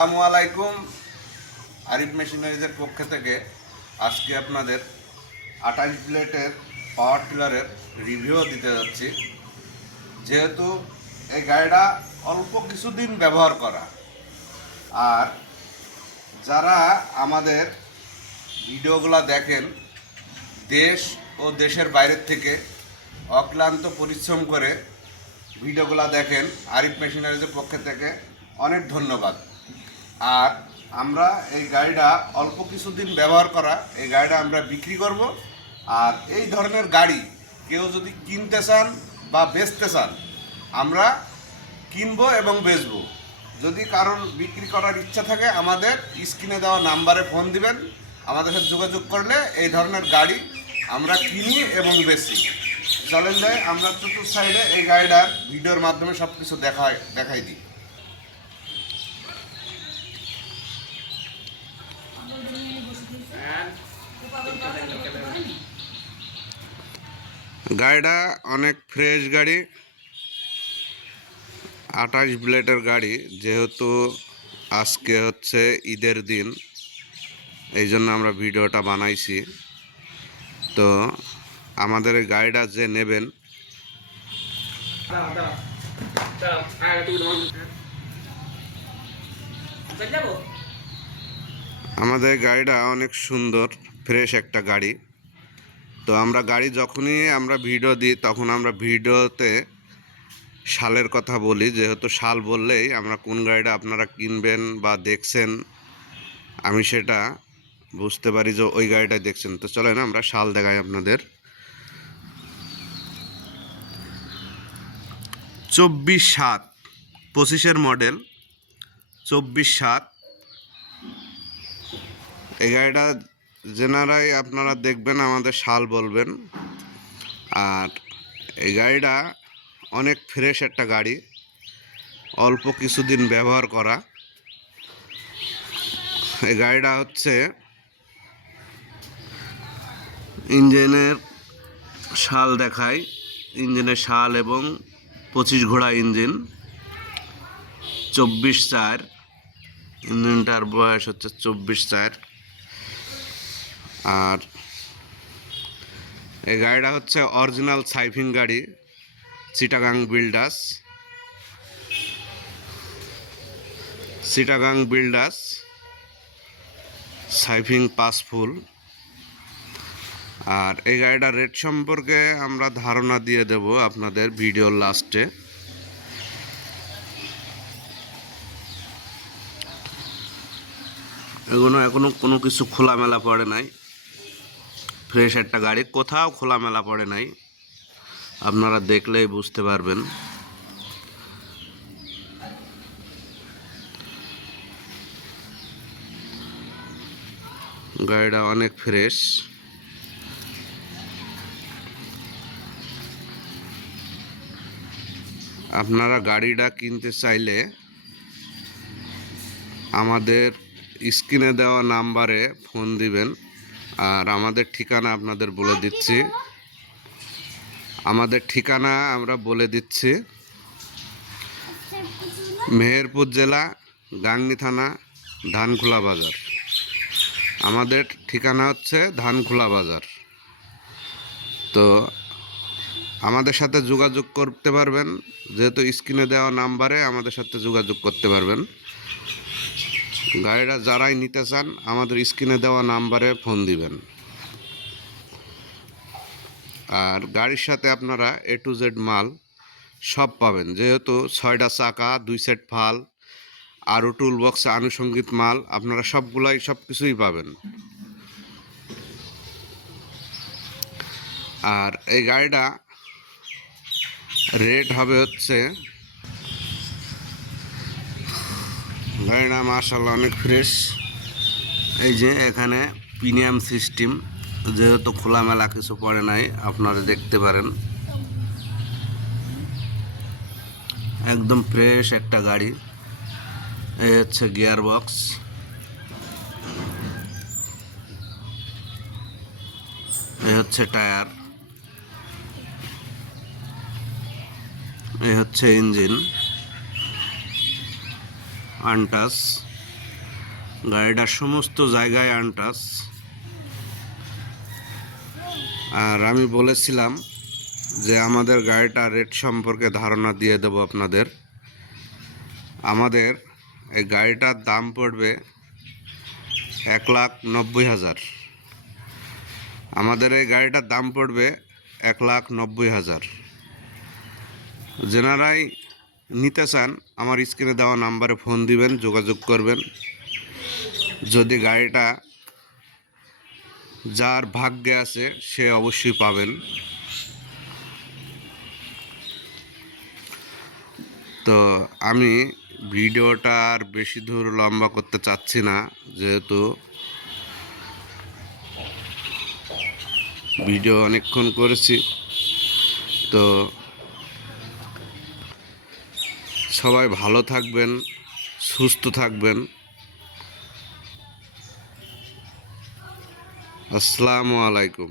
আসসালামু আলাইকুম। আরিফ মেশিনারিজের পক্ষ থেকে আজকে আপনাদের 28 ব্লেডের পাওয়ার টিলারের রিভিউ দিতে যাচ্ছি। যেহেতু এই গাড়িটা অল্প কিছুদিন ব্যবহার করা, আর যারা আমাদের ভিডিওগুলো দেখেন দেশ ও দেশের বাইরের থেকে অক্লান্ত পরিশ্রম করে ভিডিওগুলো দেখেন, আরিফ মেশিনারিজের পক্ষ থেকে অনেক ধন্যবাদ। আর আমরা এই গাড়িটা অল্প কিছুদিন ব্যবহার করা এই গাড়িটা আমরা বিক্রি করব। আর এই ধরনের গাড়ি কেউ যদি কিনতে চান বা বেচতে চান, আমরা কিনবো এবং বেচবো। যদি কারোর বিক্রি করার ইচ্ছা থাকে আমাদের স্ক্রিনে দেওয়া নাম্বারে ফোন দিবেন, আমাদের সাথে যোগাযোগ করলে এই ধরনের গাড়ি আমরা কিনি এবং বেচি। চলেন যাই আমরা চতুর্থ সাইডে এই গাড়িটার ভিডিওর মাধ্যমে সব কিছু দেখাই দিই। গাড়িটা অনেক ফ্রেশ গাড়ি, 28 ব্লেডের গাড়ি। যেহেতু আজকে হচ্ছে ঈদের দিন, এই জন্য আমরা ভিডিওটা বানাইছি। তো আমাদের এই গাড়িটা যে নেবেন, আমাদের গাড়িটা অনেক সুন্দর ফ্রেশ একটা গাড়ি। তো আমরা গাড়ি যখনই আমরা ভিডিও দিই তখন আমরা ভিডিওতে সালের কথা বলি, যেহেতু সাল বললেই আমরা কোন গাড়িটা আপনারা কিনবেন বা দেখছেন আমি সেটা বুঝতে পারি যে ওই গাড়িটা দেখছেন। তো চলেন আমরা সাল দেখাই আপনাদের। 24/7 25-এর মডেল, 24/7 এই গাড়িটা যেনারাই আপনারা দেখবেন আমাদের সাল বলবেন। আর এই গাড়িটা অনেক ফ্রেশ একটা গাড়ি, অল্প কিছুদিন ব্যবহার করা। এই গাড়িটা হচ্ছে ইঞ্জিনের শাল দেখায়, ইঞ্জিনের শাল এবং 25 ঘোড়া ইঞ্জিন, 24/4 ইঞ্জিনটার বয়স হচ্ছে 24/4। আর এই গাড়িটা হচ্ছে অরিজিনাল সাইফিং গাড়ি, চিটাগাং বিল্ডার্স সাইফিং পাসফুল। আর এই গাড়িটার রেট সম্পর্কে আমরা ধারণা দিয়ে দেব আপনাদের ভিডিওর লাস্টে। এখনো কোনো কিছু খোলামেলা পড়ে নাই, ফ্রেশ একটা গাড়ি, কোথাও খোলামেলা পড়ে নাই, আপনারা দেখলেই বুঝতে পারবেন। গাড়িটা অনেক ফ্রেশ। আপনারা গাড়িটা কিনতে চাইলে আমাদের স্ক্রিনে দেওয়া নাম্বারে ফোন দিবেন। আর আমাদের ঠিকানা আপনাদের বলে দিচ্ছি, আমরা বলে দিচ্ছি মেহেরপুর জেলা, গাংনী থানা, ধানখোলা বাজার। আমাদের ঠিকানা হচ্ছে ধানখোলা বাজার। তো আমাদের সাথে যোগাযোগ করতে পারবেন, যেহেতু স্ক্রিনে দেওয়া নাম্বারে আমাদের সাথে যোগাযোগ করতে পারবেন। গাড়িটা যারাই নিতে চান আমাদের স্ক্রিনে দেওয়া নাম্বারে ফোন দিবেন। আর গাড়ির সাথে আপনারা A to Z মাল সব পাবেন, যেহেতু 6টা চাকা, 2 সেট ফাল, আরও টুল বক্সে আনুষঙ্গিক মাল আপনারা সব কিছুই পাবেন। আর এই গাড়িটা রেট হবে হচ্ছে, গাড়িটা মাশাআল্লাহ অনেক ফ্রেশ। এই যে এখানে প্রিমিয়াম সিস্টেম, যেহেতু খোলামেলা কিছু পড়ে নাই, আপনারা দেখতে পারেন। একদম ফ্রেশ একটা গাড়ি। এই হচ্ছে গিয়ার বক্স, এই হচ্ছে টায়ার, এই হচ্ছে ইঞ্জিন আনটাচ। গাড়িটার সমস্ত জায়গায় আনটাচ। আর আমি বলেছিলাম যে আমাদের গাড়িটার রেট সম্পর্কে ধারণা দিয়ে দেব আপনাদের। আমাদের এই গাড়িটার দাম পড়বে 1,90,000। আমাদের এই গাড়িটার দাম পড়বে 1,90,000। যেনারাই নিতে চান আমার স্ক্রিনে দেওয়া নাম্বারে ফোন দিবেন, যোগাযোগ করবেন। যদি গাড়িটা যার ভাগ্যে আছে সে অবশ্যই পাবেন। তো আমি ভিডিওটা আর বেশি দূর লম্বা করতে চাচ্ছি না, যেহেতু ভিডিও অনেকক্ষণ করেছি। তো সবাই ভালো থাকবেন, সুস্থ থাকবেন। আসসালামু আলাইকুম।